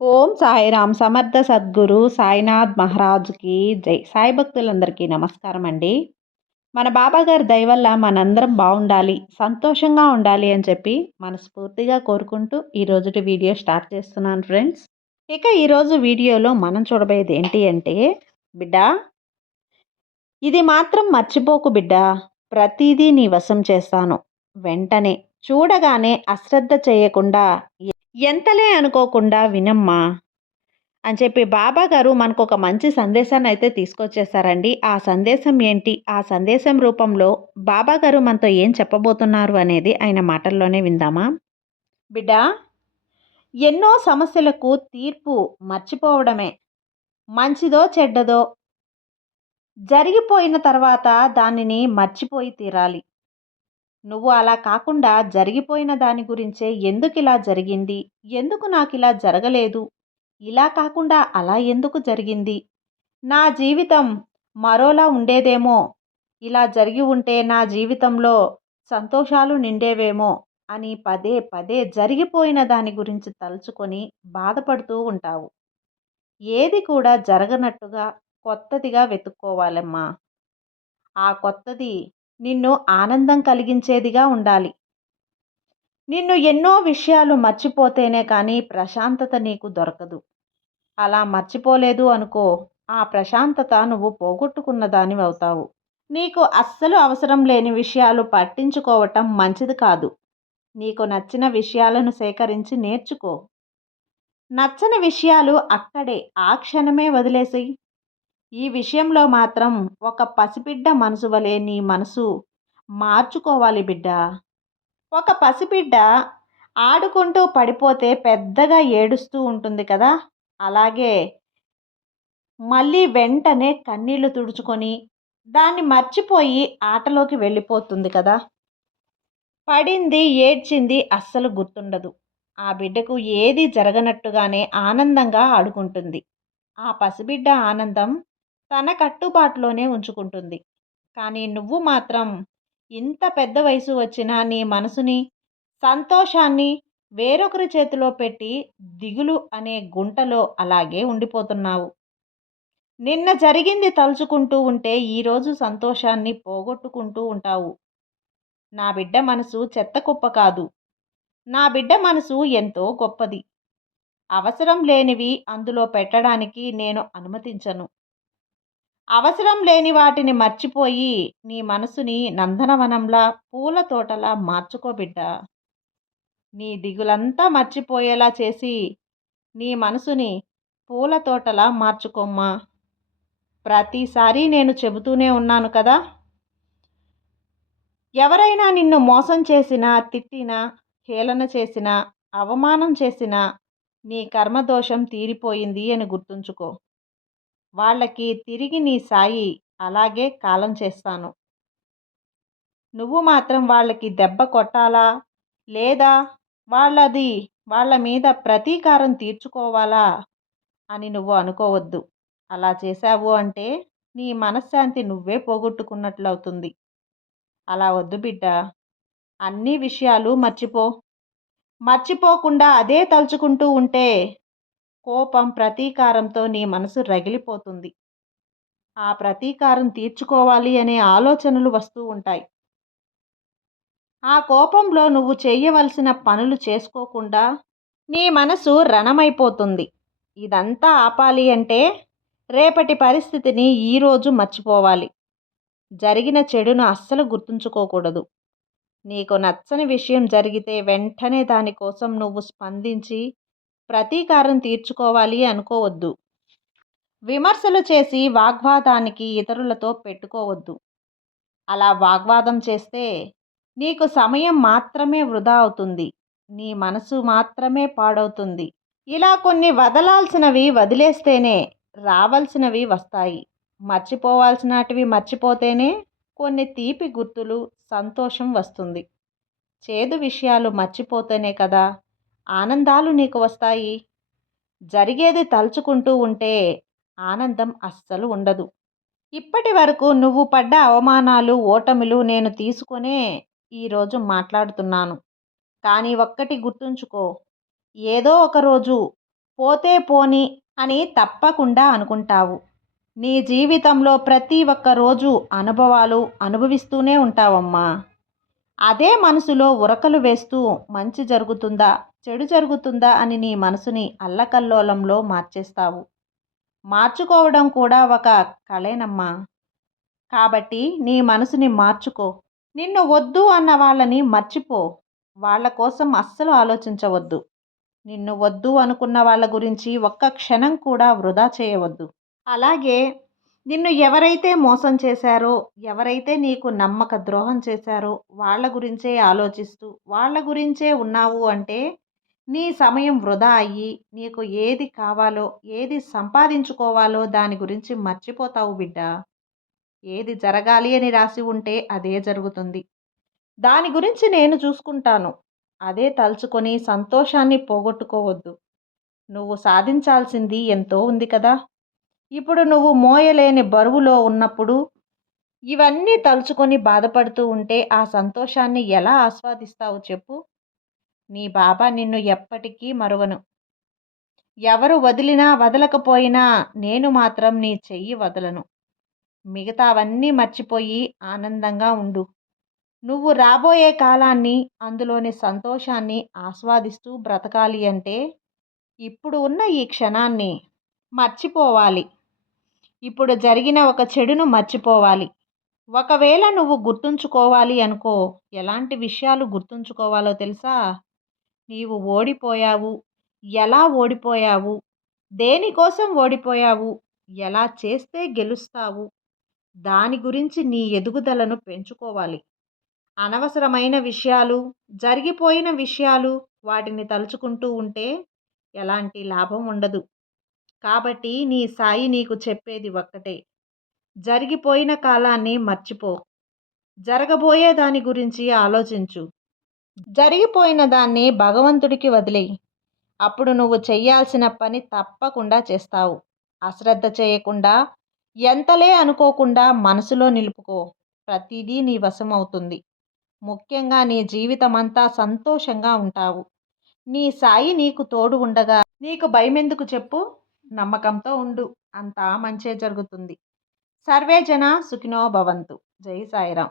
ఓం సాయిరామ్ సమర్థ సద్గురు సాయినాథ్ మహారాజుకి జై. సాయి భక్తులందరికీ నమస్కారం అండి. మన బాబాగారి దయ వల్ల మనందరం బాగుండాలి, సంతోషంగా ఉండాలి అని చెప్పి మనస్ఫూర్తిగా కోరుకుంటూ ఈ రోజుటి వీడియో స్టార్ట్ చేస్తున్నాను ఫ్రెండ్స్. ఇక ఈరోజు వీడియోలో మనం చూడబోయేది ఏంటి అంటే, బిడ్డ ఇది మాత్రం మర్చిపోకు బిడ్డ, ప్రతిదీ నీ వశం చేస్తాను. వెంటనే చూడగానే అశ్రద్ధ చేయకుండా, ఎంతలే అనుకోకుండా వినమ్మా అని చెప్పి బాబా గారు మనకు ఒక మంచి సందేశాన్ని అయితే తీసుకొచ్చేసారండి. ఆ సందేశం ఏంటి, ఆ సందేశం రూపంలో బాబా గారు మనతో ఏం చెప్పబోతున్నారు అనేది ఆయన మాటల్లోనే విందామా. బిడ్డ, ఎన్నో సమస్యలకు తీర్పు మర్చిపోవడమే. మంచిదో చెడ్డదో జరిగిపోయిన తర్వాత దానిని మర్చిపోయి తీరాలి. నువ్వు అలా కాకుండా జరిగిపోయిన దాని గురించే ఎందుకు ఇలా జరిగింది, ఎందుకు నాకు ఇలా జరగలేదు, ఇలా కాకుండా అలా ఎందుకు జరిగింది, నా జీవితం మరోలా ఉండేదేమో, ఇలా జరిగి ఉంటే నా జీవితంలో సంతోషాలు నిండేవేమో అని పదే పదే జరిగిపోయిన దాని గురించి తలుచుకొని బాధపడుతూ ఉంటావు. ఏది కూడా జరగనట్టుగా కొత్తదిగా వెతుక్కోవాలమ్మా. ఆ కొత్తది నిన్ను ఆనందం కలిగించేదిగా ఉండాలి. నిన్ను ఎన్నో విషయాలు మర్చిపోతేనే కానీ ప్రశాంతత నీకు దొరకదు. అలా మర్చిపోలేదు అనుకో, ఆ ప్రశాంతత నువ్వు పోగొట్టుకున్న దానివి అవుతావు. నీకు అస్సలు అవసరం లేని విషయాలు పట్టించుకోవటం మంచిది కాదు. నీకు నచ్చిన విషయాలను సేకరించి నేర్చుకో. నచ్చని విషయాలు అక్కడే ఆ క్షణమే వదిలేసేయి. ఈ విషయంలో మాత్రం ఒక పసిబిడ్డ మనసు వలె నీ మనసు మార్చుకోవాలి బిడ్డ. ఒక పసిబిడ్డ ఆడుకుంటూ పడిపోతే పెద్దగా ఏడుస్తూ ఉంటుంది కదా, అలాగే మళ్ళీ వెంటనే కన్నీళ్లు తుడుచుకొని దాన్ని మర్చిపోయి ఆటలోకి వెళ్ళిపోతుంది కదా. పడింది ఏడ్చింది అస్సలు గుర్తుండదు. ఆ బిడ్డకు ఏది జరగనట్టుగానే ఆనందంగా ఆడుకుంటుంది. ఆ పసిబిడ్డ ఆనందం తన కట్టుబాటులోనే ఉంచుకుంటుంది. కానీ నువ్వు మాత్రం ఇంత పెద్ద వయసు వచ్చినా నీ మనసుని, సంతోషాన్ని వేరొకరి చేతిలో పెట్టి దిగులు అనే గుంటలో అలాగే ఉండిపోతున్నావు. నిన్న జరిగింది తలుచుకుంటూ ఉంటే ఈరోజు సంతోషాన్ని పోగొట్టుకుంటూ ఉంటావు. నా బిడ్డ మనసు చెత్త కుప్ప కాదు. నా బిడ్డ మనసు ఎంతో గొప్పది. అవసరం లేనివి అందులో పెట్టడానికి నేను అనుమతించను. అవసరం లేని వాటిని మర్చిపోయి నీ మనసుని నందనవనంలా, పూల తోటలా మార్చుకో బిడ్డ. నీ దిగులంతా మర్చిపోయేలా చేసి నీ మనసుని పూల తోటలా మార్చుకోమ్మా. ప్రతిసారి నేను చెబుతూనే ఉన్నాను కదా, ఎవరైనా నిన్ను మోసం చేసినా, తిట్టినా, హేళన చేసినా, అవమానం చేసినా నీ కర్మదోషం తీరిపోయింది అని గుర్తుంచుకో. వాళ్ళకి తిరిగి నీ సాయి అలాగే కాలం చేస్తాను. నువ్వు మాత్రం వాళ్ళకి దెబ్బ కొట్టాలా, లేదా వాళ్ళ మీద ప్రతీకారం తీర్చుకోవాలా అని నువ్వు అనుకోవద్దు. అలా చేశావు అంటే నీ మనశ్శాంతి నువ్వే పోగొట్టుకున్నట్లు అవుతుంది. అలా వద్దు బిడ్డ. అన్ని విషయాలు మర్చిపో. మర్చిపోకుండా అదే తలుచుకుంటూ ఉంటే కోపం, ప్రతీకారంతో నీ మనసు రగిలిపోతుంది. ఆ ప్రతీకారం తీర్చుకోవాలి అనే ఆలోచనలు వస్తూ ఉంటాయి. ఆ కోపంలో నువ్వు చేయవలసిన పనులు చేసుకోకుండా నీ మనసు రణమైపోతుంది. ఇదంతా ఆపాలి అంటే రేపటి పరిస్థితిని ఈరోజు మర్చిపోవాలి. జరిగిన చెడును అస్సలు గుర్తుంచుకోకూడదు. నీకు నచ్చని విషయం జరిగితే వెంటనే దానికోసం నువ్వు స్పందించి ప్రతీకారం తీర్చుకోవాలి అనుకోవద్దు. విమర్శలు చేసి వాగ్వాదానికి ఇతరులతో పెట్టుకోవద్దు. అలా వాగ్వాదం చేస్తే నీకు సమయం మాత్రమే వృధా అవుతుంది. నీ మనసు మాత్రమే పాడవుతుంది. ఇలా కొన్ని వదలాల్సినవి వదిలేస్తేనే రావాల్సినవి వస్తాయి. మర్చిపోవాల్సినటివి మర్చిపోతేనే కొన్ని తీపి గుర్తులు, సంతోషం వస్తుంది. చేదు విషయాలు మర్చిపోతేనే కదా ఆనందాలు నీకు వస్తాయి. జరిగేది తలుచుకుంటూ ఉంటే ఆనందం అస్సలు ఉండదు. ఇప్పటి వరకు నువ్వు పడ్డ అవమానాలు, ఓటములు నేను తీసుకునే ఈరోజు మాట్లాడుతున్నాను. కానీ ఒక్కటి గుర్తుంచుకో, ఏదో ఒక రోజు పోతే పోని అని తప్పకుండా అనుకుంటావు. నీ జీవితంలో ప్రతి ఒక్క రోజు అనుభవాలు అనుభవిస్తూనే ఉంటావమ్మా. అదే మనసులో ఉరకలు వేస్తూ మంచి జరుగుతుందా, చెడు జరుగుతుందా అని నీ మనసుని అల్లకల్లోలంలో మార్చేస్తావు. మార్చుకోవడం కూడా ఒక కళేనమ్మా. కాబట్టి నీ మనసుని మార్చుకో. నిన్ను వద్దు అన్న వాళ్ళని మర్చిపో. వాళ్ళ కోసం అస్సలు ఆలోచించవద్దు. నిన్ను వద్దు అనుకున్న వాళ్ళ గురించి ఒక్క క్షణం కూడా వృధా చేయవద్దు. అలాగే నిన్ను ఎవరైతే మోసం చేశారో, ఎవరైతే నీకు నమ్మక ద్రోహం చేశారో వాళ్ళ గురించే ఆలోచిస్తూ, వాళ్ళ గురించే ఉన్నావు అంటే నీ సమయం వృధా అయ్యి, నీకు ఏది కావాలో, ఏది సంపాదించుకోవాలో దాని గురించి మర్చిపోతావు బిడ్డ. ఏది జరగాలి అని రాసి ఉంటే అదే జరుగుతుంది. దాని గురించి నేను చూసుకుంటాను. అదే తలుచుకొని సంతోషాన్ని పోగొట్టుకోవద్దు. నువ్వు సాధించాల్సింది ఎంతో ఉంది కదా! ఇప్పుడు నువ్వు మోయలేని బరువులో ఉన్నప్పుడు ఇవన్నీ తలుచుకొని బాధపడుతూ ఉంటే ఆ సంతోషాన్ని ఎలా ఆస్వాదిస్తావు చెప్పు? నీ బాబా నిన్ను ఎప్పటికీ మరువను. ఎవరు వదిలినా వదలకపోయినా నేను మాత్రం నీ చెయ్యి వదలను. మిగతావన్నీ మర్చిపోయి ఆనందంగా ఉండు. నువ్వు రాబోయే కాలాన్ని, అందులోని సంతోషాన్ని ఆస్వాదిస్తూ బ్రతకాలి అంటే ఇప్పుడు ఉన్న ఈ క్షణాన్ని మర్చిపోవాలి. ఇప్పుడు జరిగిన ఒక చెడును మర్చిపోవాలి. ఒకవేళ నువ్వు గుర్తుంచుకోవాలి అనుకో, ఎలాంటి విషయాలు గుర్తుంచుకోవాలో తెలుసా? నీవు ఓడిపోయావు, ఎలా ఓడిపోయావు, దేనికోసం ఓడిపోయావు, ఎలా చేస్తే గెలుస్తావు, దాని గురించి నీ ఎదుగుదలను పెంచుకోవాలి. అనవసరమైన విషయాలు, జరిగిపోయిన విషయాలు వాటిని తలుచుకుంటూ ఉంటే ఎలాంటి లాభం ఉండదు. కాబట్టి నీ సాయి నీకు చెప్పేది ఒక్కటే. జరిగిపోయిన కాలాన్ని మర్చిపో. జరగబోయే దాని గురించి ఆలోచించు. జరిగిపోయిన దాన్ని భగవంతుడికి వదిలేయి. అప్పుడు నువ్వు చెయ్యాల్సిన పని తప్పకుండా చేస్తావు. అశ్రద్ధ చేయకుండా, ఎంతలే అనుకోకుండా మనసులో నిలుపుకో. ప్రతిదీ నీ వశం అవుతుంది. ముఖ్యంగా నీ జీవితమంతా సంతోషంగా ఉంటావు. నీ సాయి నీకు తోడు ఉండగా నీకు భయమెందుకు చెప్పు? నమ్మకంతో ఉండు. అంతా మంచే జరుగుతుంది. సర్వే జన సుఖినో భవంతు. జై సాయిరాం.